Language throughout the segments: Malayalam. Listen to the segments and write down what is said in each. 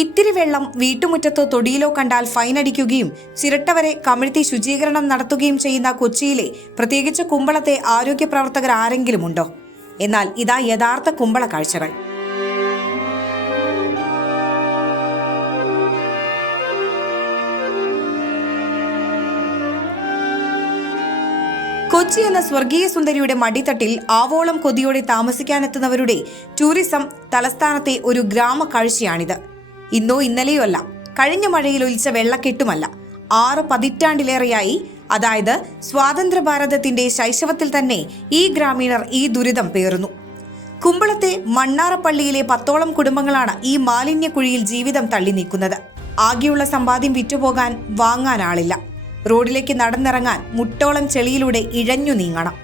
ഇത്തിരി വെള്ളം വീട്ടുമുറ്റത്തോ തൊടിയിലോ കണ്ടാൽ ഫൈൻ അടിക്കുകയും ചിരട്ടവരെ കമിഴ്ത്തി ശുചീകരണം നടത്തുകയും ചെയ്യുന്ന കൊച്ചിയിലെ പ്രത്യേകിച്ച് കുമ്പളത്തെ ആരോഗ്യ പ്രവർത്തകർ ആരെങ്കിലും ഉണ്ടോ? എന്നാൽ ഇതാ യഥാർത്ഥ കുമ്പള കാഴ്ചകൾ. കൊച്ചി എന്ന സ്വർഗീയ സുന്ദരിയുടെ മടിത്തട്ടിൽ ആവോളം കൊതിയോടെ താമസിക്കാനെത്തുന്നവരുടെ ടൂറിസം തലസ്ഥാനത്തെ ഒരു ഗ്രാമ കാഴ്ചയാണിത്. ഇന്നോ ഇന്നലെയോ അല്ല, കഴിഞ്ഞ മഴയിൽ ഒലിച്ച വെള്ളക്കെട്ടുമല്ല, 6 പതിറ്റാണ്ടിലേറെയായി, അതായത് സ്വാതന്ത്ര്യ ഭാരതത്തിന്റെ ശൈശവത്തിൽ തന്നെ ഈ ഗ്രാമീണർ ഈ ദുരിതം പേറുന്നു. കുമ്പളത്തെ മണ്ണാറപ്പള്ളിയിലെ 10ഓളം കുടുംബങ്ങളാണ് ഈ മാലിന്യക്കുഴിയിൽ ജീവിതം തള്ളി നീക്കുന്നത്. ആകെയുള്ള സമ്പാദ്യം വിറ്റുപോകാൻ വാങ്ങാൻ ആളില്ല. റോഡിലേക്ക് നടന്നിറങ്ങാൻ മുട്ടോളം ചെളിയിലൂടെ ഇഴഞ്ഞു നീങ്ങണം.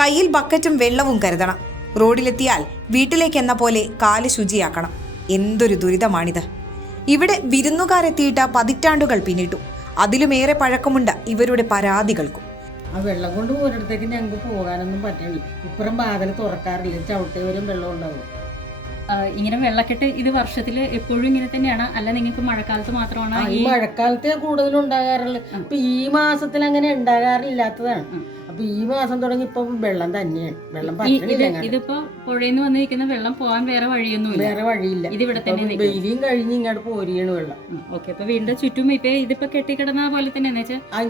കയ്യിൽ ബക്കറ്റും വെള്ളവും കരുതണം. റോഡിലെത്തിയാൽ വീട്ടിലേക്കെന്ന പോലെ കാല് ശുചിയാക്കണം. എന്തൊരു ദുരിതമാണിത്! ഇവിടെ വിരുന്നുകാരെത്തിയിട്ട് പതിറ്റാണ്ടുകൾ പിന്നിട്ടു. അതിലുമേറെ പഴക്കമുണ്ട് ഇവരുടെ പരാതികൾക്കും. ആ വെള്ളം കൊണ്ട് ഒരിടത്തേക്ക് ഞങ്ങൾക്ക് പോകാനൊന്നും പറ്റില്ല. ഇപ്പുറം വാതിൽ തുറക്കാറില്ല, ചവിട്ടിവരും വെള്ളം ഉണ്ടാവും. ഇങ്ങനെ വെള്ളക്കെട്ട് ഇത് വർഷത്തിൽ എപ്പോഴും ഇങ്ങനെ തന്നെയാണ്, അല്ല നിങ്ങൾക്ക് മഴക്കാലത്ത് മാത്രമാണ്? ഈ മഴക്കാലത്തെ കൂടുതലും ഉണ്ടാകാറുള്ളത്. ഇപ്പൊ ഈ മാസത്തിൽ അങ്ങനെ ഉണ്ടാകാറില്ലാത്തതാണ്. അപ്പൊ ഈ മാസം തുടങ്ങി ഇപ്പൊ വെള്ളം തന്നെയാണ്. വെള്ളം ഇതിപ്പോ പുഴയിൽ നിന്ന് വന്നിരിക്കുന്ന വെള്ളം പോകാൻ വേറെ വഴിയൊന്നുമില്ല. വേറെ വഴിയില്ല. ഇത് ഇവിടെ തന്നെ വെയിലും കഴിഞ്ഞ് ഇങ്ങോട്ട് പോരിയാണ് വെള്ളം. ഓക്കെ, അപ്പൊ വീടിന്റെ ചുറ്റും ഇതിപ്പോ കെട്ടിക്കിടന്ന പോലെ തന്നെ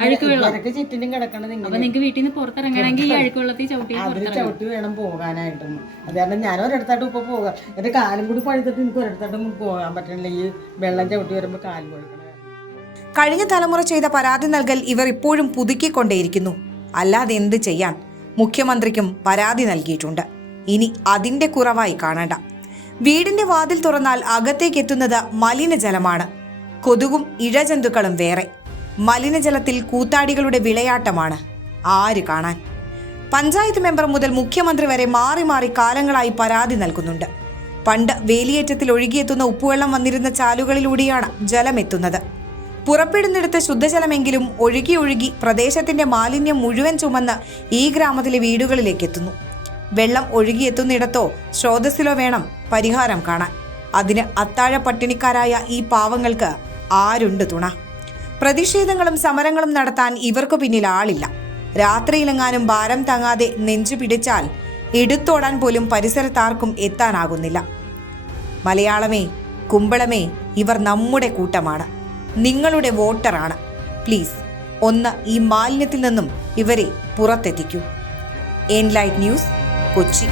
അഴുക്ക് വെള്ളം ചുറ്റിനും കിടക്കണത്. അപ്പൊ നിങ്ങൾക്ക് വീട്ടിൽ നിന്ന് പുറത്തിറങ്ങണമെങ്കിൽ ഈ അഴുക്ക് വെള്ളത്തിൽ ചവിട്ടി വേണം പോകാനായിട്ടൊന്നും. അത് കാരണം ഞാൻ ഒരിടത്തായിട്ട് ഇപ്പൊ പോകാം. എന്റെ കാലും കൂടി പഴുത്തിട്ട് എനിക്ക് ഒരിടത്തായിട്ടും പോകാൻ പറ്റണില്ല. ഈ വെള്ളം ചവിട്ടി വരുമ്പോ കാല് പഴുക്കണം. കഴിഞ്ഞ തലമുറ ചെയ്ത പരാതി നൽകൽ ഇവർ ഇപ്പോഴും പുതുക്കിക്കൊണ്ടേയിരിക്കുന്നു. അല്ലാതെ എന്ത് ചെയ്യാൻ? മുഖ്യമന്ത്രിക്കും പരാതി നൽകിയിട്ടുണ്ട്. ഇനി അതിന്റെ കുറവായി കാണണ്ട. വീടിന്റെ വാതിൽ തുറന്നാൽ അകത്തേക്ക് എത്തുന്നത് മലിനജലമാണ്. കൊതുകും ഇഴജന്തുക്കളും വേറെ. മലിനജലത്തിൽ കൂത്താടികളുടെ വിളയാട്ടമാണ്. ആര് കാണാൻ? പഞ്ചായത്ത് മെമ്പർ മുതൽ മുഖ്യമന്ത്രി വരെ മാറി മാറി കാലങ്ങളായി പരാതി നൽകുന്നുണ്ട്. പണ്ട് വേലിയേറ്റത്തിൽ ഒഴുകിയെത്തുന്ന ഉപ്പുവെള്ളം വന്നിരുന്ന ചാലുകളിലൂടെയാണ് ജലമെത്തുന്നത്. പുറപ്പെടുന്നിടത്ത് ശുദ്ധജലമെങ്കിലും ഒഴുകി ഒഴുകി പ്രദേശത്തിന്റെ മാലിന്യം മുഴുവൻ ചുമന്ന് ഈ ഗ്രാമത്തിലെ വീടുകളിലേക്ക് എത്തുന്നു. വെള്ളം ഒഴുകിയെത്തുന്നിടത്തോ സ്രോതസ്സിലോ വേണം പരിഹാരം കാണാൻ. അതിന് അത്താഴ പട്ടിണിക്കാരായ ഈ പാവങ്ങൾക്ക് ആരുണ്ട് തുണ? പ്രതിഷേധങ്ങളും സമരങ്ങളും നടത്താൻ ഇവർക്കു പിന്നിൽ ആളില്ല. രാത്രിയിലെങ്ങാനും ഭാരം താങ്ങാതെ നെഞ്ചു പിടിച്ചാൽ എടുത്തോടാൻ പോലും പരിസരത്താർക്കും എത്താനാകുന്നില്ല. മലയാളമേ, കുമ്പളമേ, ഇവർ നമ്മുടെ കൂട്ടമാണ്. നിങ്ങളുടെ വോട്ടറാണ്. പ്ലീസ് ഒന്ന് ഈ മാലിന്യത്തിൽ നിന്നും ഇവരെ പുറത്തെത്തിക്കൂ. Enlight news, Kochi.